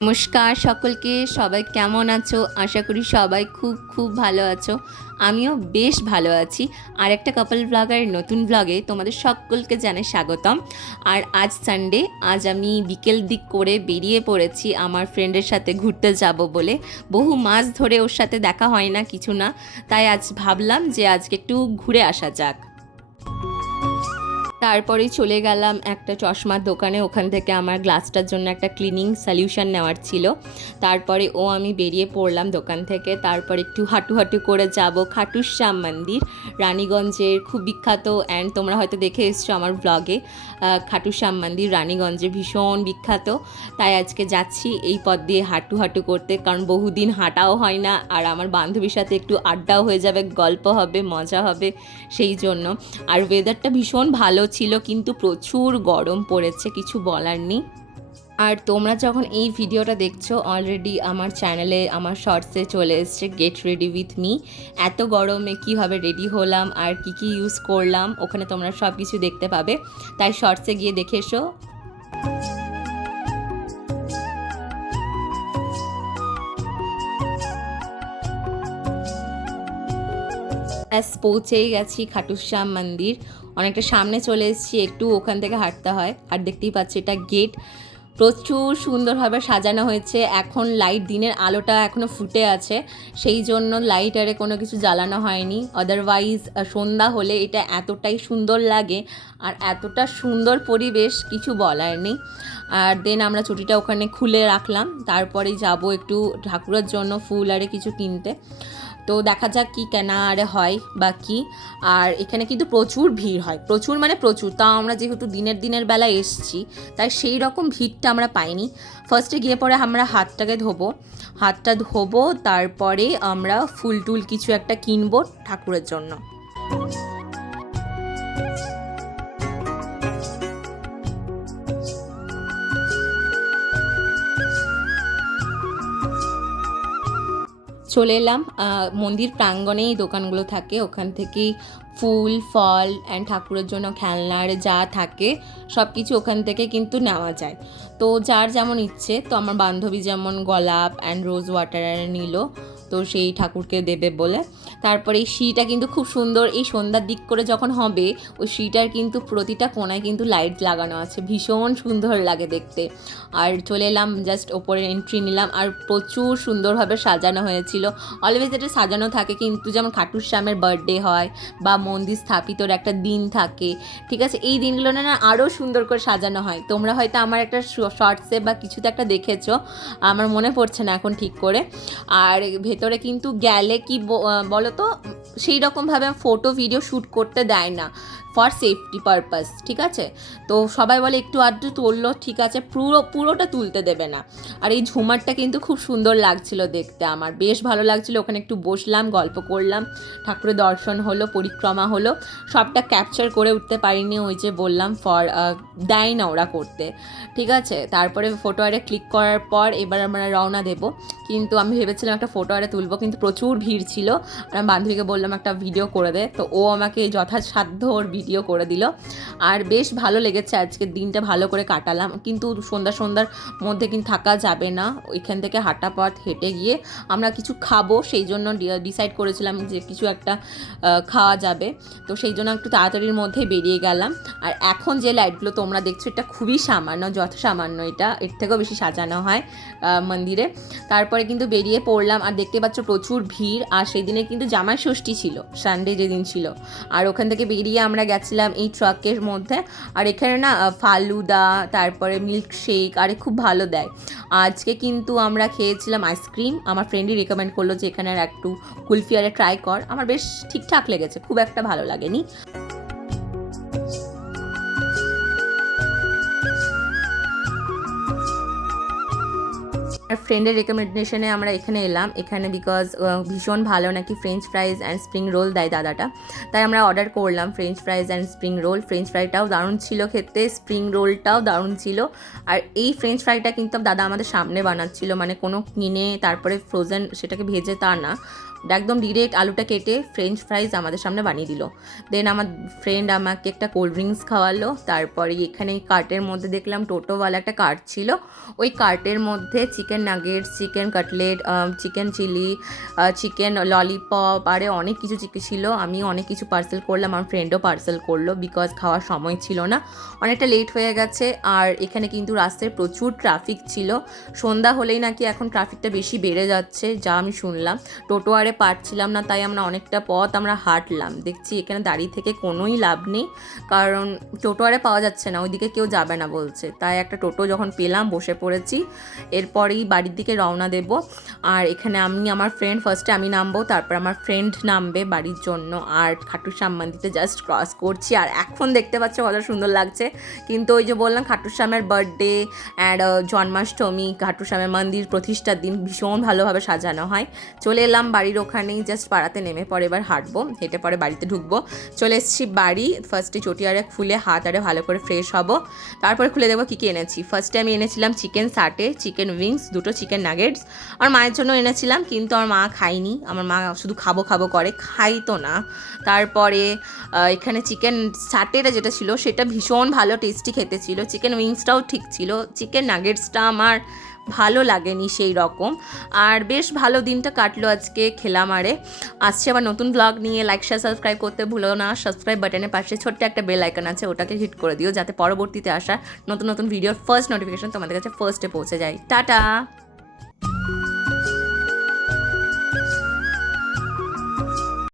নমস্কার সকলকে, সবাই কেমন আছো? আশা করি সবাই খুব খুব ভালো আছো। আমিও বেশ ভালো আছি। আর একটা কাপল ব্লগারের নতুন ব্লগে তোমাদের সকলকে জানাই স্বাগতম। আর আজ সানডে আজ আমি বিকেল দিক করে বেরিয়ে পড়েছি আমার ফ্রেন্ডের সাথে ঘুরতে যাব বলে। বহু মাস ধরে ওর সাথে দেখা হয় না, কিছু না। তাই আজ ভাবলাম যে আজকে একটু ঘুরে আসা যাক। তারপরেই চলে গেলাম একটা চশমার দোকানে, ওখান থেকে আমার গ্লাসটার জন্য একটা ক্লিনিং সলিউশন নেওয়ার ছিল। তারপরে ও আমি বেরিয়ে পড়লাম দোকান থেকে, তারপর একটু হাঁটু হাঁটু করে যাব খাটুর শ্যাম মন্দির, রানীগঞ্জের খুব বিখ্যাত অ্যান্ড তোমরা হয়তো দেখে এসছো আমার ব্লগে খাটুর শ্যাম মন্দির রানীগঞ্জে ভীষণ বিখ্যাত। তাই আজকে যাচ্ছি এই পথ দিয়ে হাঁটু হাঁটু করতে, কারণ বহুদিন হাঁটাও হয় না, আর আমার বান্ধবীর সাথে একটু আড্ডাও হয়ে যাবে, গল্প হবে, মজা হবে, সেই জন্য। আর ওয়েদারটা ভীষণ ভালো ছিল, কিন্তু প্রচুর গরম পড়েছে, কিছু বলার নেই। আর তোমরা যখন এই ভিডিওটা দেখছ অলরেডি আমার চ্যানেলে আমার শর্টসে চলে এসছে গেট রেডি উইথ মি এত গরমে কীভাবে রেডি হলাম, আর কি কি ইউজ করলাম, ওখানে তোমরা সব কিছু দেখতে পাবে। তাই শর্টসে গিয়ে দেখে এসো। ব্যাস পৌঁছেই গেছি খাটুশ্যাম মন্দির। অনেকটা সামনে চলে এসেছি, একটু ওখান থেকে হাঁটতে হয়। আর দেখতেই পাচ্ছি এটা গেট প্রচুর সুন্দরভাবে সাজানো হয়েছে। এখন লাইট দিনের আলোটা এখনও ফুটে আছে। সেই জন্য লাইট আরে কোনো কিছু জ্বালানো হয়নি। আদারওয়াইজ সন্ধ্যা হলে এটা এতটাই সুন্দর লাগে আর এতটা সুন্দর পরিবেশ কিছু বলার নেই। আর দেন আমরা ছুটিটা ওখানে খুলে রাখলাম। তারপরেই যাব একটু ঠাকুরের জন্য ফুল আরে কিছু কিনতে। তো দেখা যাক কি আরে হয় বা কি। আর এখানে কিন্তু প্রচুর ভিড় হয়। প্রচুর মানে প্রচুর। তাও আমরা যেহেতু দিনের দিনের বেলা এসছি, তাই সেই রকম ভিড়টা আমরা পাইনি। ফার্স্টে গিয়ে পরে আমরা হাতটাকে ধোবো। হাতটা ধোবো, তারপরে আমরা ফুল টুল কিছু একটা কিনবো ঠাকুরের জন্য। চলে এলাম। মন্দির প্রাঙ্গণেই দোকানগুলো থাকে। ওখান থেকেই ফুল, ফল অ্যান্ড ঠাকুরের জন্য খেলনার যা থাকে সব কিছু ওখান থেকে কিন্তু নেওয়া যায়। তো যার যেমন ইচ্ছে, তো আমার বান্ধবী যেমন গোলাপ অ্যান্ড রোজ ওয়াটার নিল। তো সেই ঠাকুরকে দেবে বলে। তারপরে এই সিঁড়িটা কিন্তু খুব সুন্দর, এই সন্ধ্যার দিক করে যখন হবে, ওই সিঁড়িটার কিন্তু প্রতিটা কোনায় কিন্তু লাইট লাগানো আছে। ভীষণ সুন্দর লাগে দেখতে। আর চলে এলাম জাস্ট ওপরে এন্ট্রি নিলাম। আর প্রচুর সুন্দরভাবে সাজানো হয়েছিল। অলওয়েজ এটা সাজানো থাকে, কিন্তু যেমন খাটুর শ্যামের বার্থডে হয় বা মন্দির স্থাপিতর একটা দিন থাকে, ঠিক আছে? এই দিনগুলো না আরও সুন্দর করে সাজানো হয়। তোমরা হয়তো আমার একটা শর্টসে বা কিছুতে একটা দেখেছ। আমার মনে পড়ছে না এখন ঠিক করে। আর ভেতরে কিন্তু গেলে কি বলো তো সেই রকমভাবে ফটো ভিডিও শ্যুট করতে দেয় না। ফর সেফটি পারপাস ঠিক আছে? তো সবাই বলে একটু আধটু তুললো, ঠিক আছে, পুরো, পুরোটা তুলতে দেবে না। আর এই ঝুমারটা কিন্তু খুব সুন্দর লাগছিল দেখতে আমার, বেশ ভালো লাগছিল, ওখানে একটু বসলাম, গল্প করলাম, ঠাকুরের দর্শন হলো, পরিক্রমা হলো, সবটা ক্যাপচার করে উঠতে পারিনি, ওই যে বললাম ফর দেয় না ওরা করতে, ঠিক আছে? তারপরে ফটো আরে ক্লিক করার পর এবার আমরা রওনা দেব, কিন্তু আমি ভেবেছিলাম একটা ফটো আরে তুলবো, কিন্তু প্রচুর ভিড় ছিল, আর আমি বান্ধবীকে বললাম একটা ভিডিও করে দে, তো ও আমাকে যথাসাধ্য ওর ভিডিও করে দিল। আর বেশ ভালো লেগেছে আজকের দিনটা ভালো করে কাটালাম। কিন্তু সন্ধ্যা সন্ধ্যার মধ্যে কিন্তু থাকা যাবে না। ওইখান থেকে হাঁটা পথ হেঁটে গিয়ে আমরা কিছু খাব, সেই জন্য ডিসাইড করেছিলাম যে কিছু একটা খাওয়া যাবে। তো সেই জন্য একটু তাড়াতাড়ির মধ্যে বেরিয়ে গেলাম। আর এখন যে লাইটগুলো তোমরা দেখছ, এটা খুবই সামান্য যত সামান্য এটা। এর থেকেও বেশি সাজানো হয় মন্দিরে। তারপরে কিন্তু বেরিয়ে পড়লাম। আর দেখতে পাচ্ছ প্রচুর ভিড়। আর সেই দিনে কিন্তু জামাই ষষ্ঠী ছিল সানডে যেদিন ছিল। আর ওখান থেকে বেরিয়ে আমরা গেছিলাম এই ট্রাকের মধ্যে। আর এখানে না ফালুদা, তারপরে মিল্কশেক আরে খুব ভালো দেয়। আজকে কিন্তু আমরা খেয়েছিলাম আইসক্রিম আমার ফ্রেন্ডই রেকমেন্ড করল যে এখানে আর একটু কুলফি আরে ট্রাই কর। আমার বেশ ঠিকঠাক লেগেছে, খুব একটা ভালো লাগেনি। ফ্রেন্ডের রেকমেন্ডেশনে আমরা এখানে এলাম। এখানে বিকজ ভীষণ ভালো নাকি french fries and spring roll দেয় দাদাটা। তাই আমরা অর্ডার করলাম french fries and spring roll french ফ্রাইটাও দারুণ ছিল ক্ষেত্রে স্প্রিং রোলটাও দারুণ ছিল। আর এই ফ্রেঞ্চ ফ্রাইটা কিন্তু দাদা আমাদের সামনে বানাচ্ছিল। মানে কোনো কিনে তারপরে ফ্রোজেন সেটাকে ভেজে তা না। একদম ডিরেক্ট আলুটা কেটে ফ্রেঞ্চ ফ্রাইজ আমাদের সামনে বানিয়ে দিল। দেন আমার ফ্রেন্ড আমাকে একটা কোল্ড ড্রিঙ্কস খাওয়ালো, তারপরে এখানে কার্টের মধ্যে দেখলাম টোটোওয়ালা একটা কার্ট ছিল। ওই কার্টের মধ্যে chicken nuggets chicken cutlet chicken chilli chicken lollipop আরে অনেক কিছু ছিল। আমি অনেক কিছু পার্সেল করলাম, আমার ফ্রেন্ডও পার্সেল করল বিকজ খাওয়ার সময় ছিল না। অনেকটা লেট হয়ে গেছে আর এখানে কিন্তু রাস্তায় প্রচুর ট্রাফিক ছিল। সন্ধ্যা হলেই নাকি এখন ট্রাফিকটা বেশি বেড়ে যাচ্ছে, যা আমি শুনলাম। টোটো আরে পারছিলাম না, তাই আমরা অনেকটা পথ আমরা হাঁটলাম। দেখছি এখানে দাঁড়িয়ে থেকে কোনোই লাভ নেই, কারণ টোটো আরে পাওয়া যাচ্ছে না, ওইদিকে কেউ যাবে না বলছে। তাই একটা টোটো যখন পেলাম, বসে পড়েছি, এরপরেই বাড়ির দিকে রওনা দেব। আর এখানে আমি, আমার ফ্রেন্ড ফার্স্টে আমি নামবো, তারপর আমার ফ্রেন্ড নামবে বাড়ির জন্য। আর খাটুর সাম্মান্দিতে জাস্ট ক্রস করছি। আর এখন দেখতে পাচ্ছ কত সুন্দর লাগছে। কিন্তু ওই যে বললাম, খাটুর শ্যামের বার্থডে অ্যান্ড জন্মাষ্টমী, খাটুর শ্যামের মন্দির প্রতিষ্ঠার দিন ভীষণ ভালোভাবে সাজানো হয়। চলে এলাম বাড়ির ওখানেই জাস্ট পাড়াতে নেমে পরে এবার হাঁটবো, হেঁটে পরে বাড়িতে ঢুকবো। চলে এসেছি বাড়ি ফার্স্টে চটিয়ারে খুলে হাত আরে ভালো করে ফ্রেশ হব। তারপরে খুলে দেবো কী কী এনেছি। ফার্স্টে আমি এনেছিলাম চিকেন সাটে চিকেন উইংস দুটো চিকেন নাগেটস আর মায়ের জন্য এনেছিলাম, কিন্তু আমার মা খায়নি। আমার মা শুধু খাব খাব করে খাই তো না। তারপরে এখানে চিকেন সাটেটা যেটা ছিল, সেটা ভীষণ ভালো টেস্টি খেতে ছিল। চিকেন উইংসটাও ঠিক ছিল। চিকেন নাগেটসটা আমার ভালো লাগেনি সেই রকম। আর বেশ ভালো দিনটা কাটলো আজকে, খেলাম আরে। আসছে আবার নতুন ব্লগ নিয়ে। লাইক শেয়ার সাবস্ক্রাইব করতে ভুলো না। সাবস্ক্রাইব বাটনের পাশে ছোট্ট একটা বেল আইকন আছে, ওটাকে হিট করে দিও, যাতে পরবর্তীতে আসা নতুন নতুন ভিডিওর ফার্স্ট নোটিফিকেশন তোমাদের কাছে ফার্স্টে পৌঁছে যায়। টাটা!